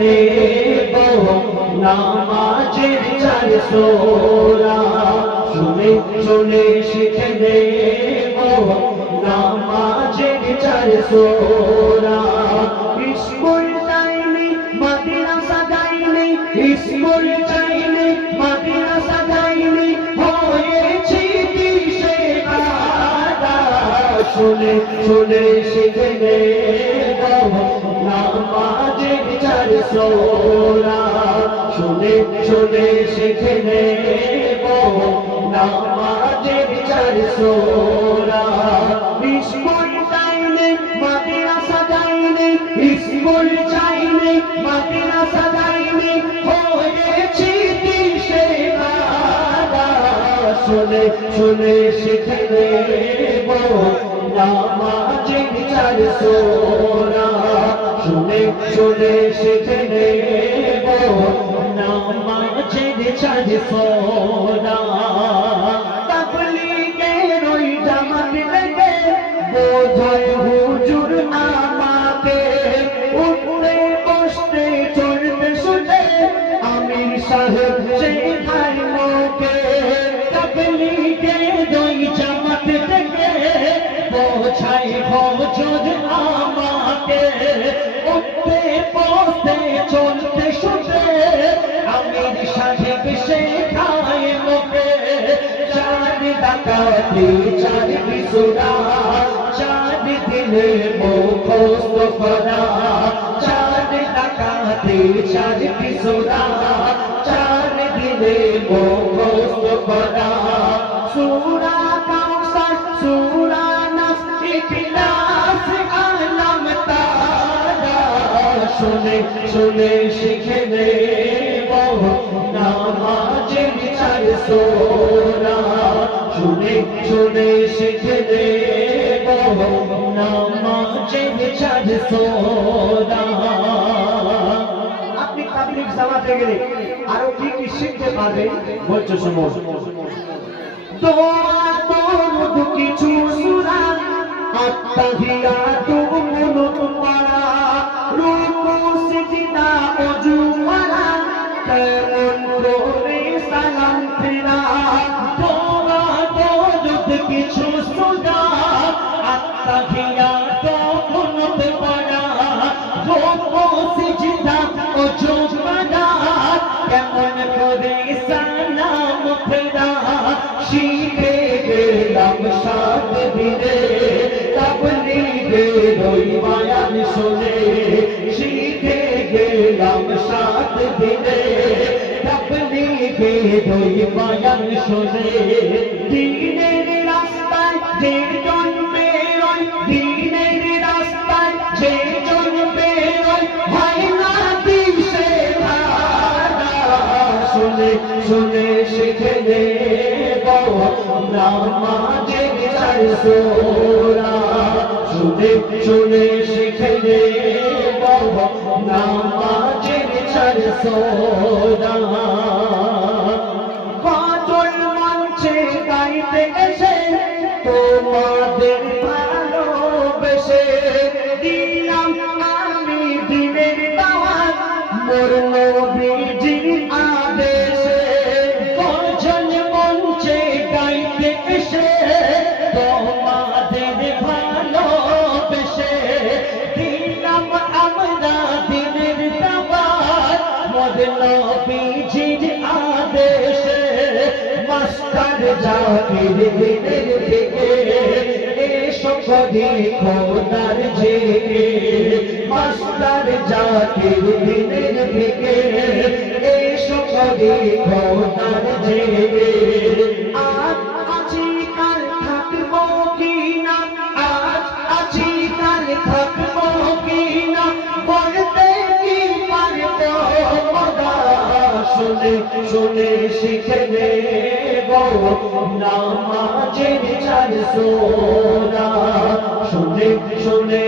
নেব নামাজের চার সূরা শুনে শুনে শিখে নেব নামাজের চার সূরা স্কুল যাইনি মাদ্রাসা যাইনি স্কুল যাইনি মাদ্রাসা যাইনি হয়েছি দিশেহারা শুনে শুনে শিখে নেব নামাজের চার সূরা শুনে শুনে শিখে নেব নামাজের চার সূরা স্কুল যাইনি মাদ্রাসা যাইনি স্কুল যাইনি মাদ্রাসা যাইনি হয়েছি দিশেহারা শুনে শুনে শিখে নেব নামাজের চার সূরা শুনে শুনে শিখে নেব নামাজের চার সূরা তাবলীগের ওই জামাত থেকে বোঝায় হুজুর আমাকে উঠতে বসতে চলতে শুতে আমির সাহেব শেখায় মোকে তাবলীগের ওই জামাত থেকে বোঝায় হুজুর আমাকে উঠতে বসতে চলতে শুতে আমির সাহেব শেখায় মোকে চার ডাকাতি চার বিসুরা চার দিনে মুখস্থ করা চার ডাকাতি চার বিসুরা চার দিনে মুখস্থ করা সূরা কাউসার সূরা নাস ইখলাস আলম তারা শুনে শুনে শিখে নেব নামাজের চার সূরা শুনে শুনে শিখে নেব নামাজের চার সূরা আপনি তাবলীগ জামাতে গেলে আরো কি কি শিখতে পারবেন বলছো শুনো দোয়া দরুদ কিছু সূরা আত্তাহিয়াতু কুনুত পড়া রুকু সিজদা ওযু করা কেমন করে সালাম ফেরা দোয়া দরুদ কিছু সূরা আত্তাহিয়াতু কুনুত পড়া রুকু সিজদা ওযু করা কেমন করে সালাম ফেরা শিখে গেলাম সাত দিনে তাবলীগের ওই বয়ান শুনে শিখে গেলাম সাত দিনে তাবলীগের ওই বয়ান শুনে দ্বীনের রাস্তায় যে জন বেরোয় দ্বীনের রাস্তায় যে জন বেরোয় হয় না দিশেহারা শুনে শুনে শিখে নেব নামাজের চার সূরা শুনে শুনে শিখে নেব নামাজের চার সূরা গজল মঞ্চে গাইতে এসে তোমাদের ভালোবেসে দিলাম আমি দিনের দাওয়াত মোর নবীজির আদেশে গজল মঞ্চে গাইতে এসে তোমাদের ভালোবেসে দিলাম আমরা দিনের দাওয়াত মোর নবীজির আদেশে মাস্টার জাকির দিনের থেকে এসো করি খোদার জেগে মাস্টার জাকির দিনের থেকে এসো করি খোদার জেগে আজ আছি কাল থাকবো কিনা আজ আছি কাল থাকবো কিনা বলতে কি পারবো খোদা শুনে শুনে শিখে নেব নামাজের চার সূরা শুনে শুনে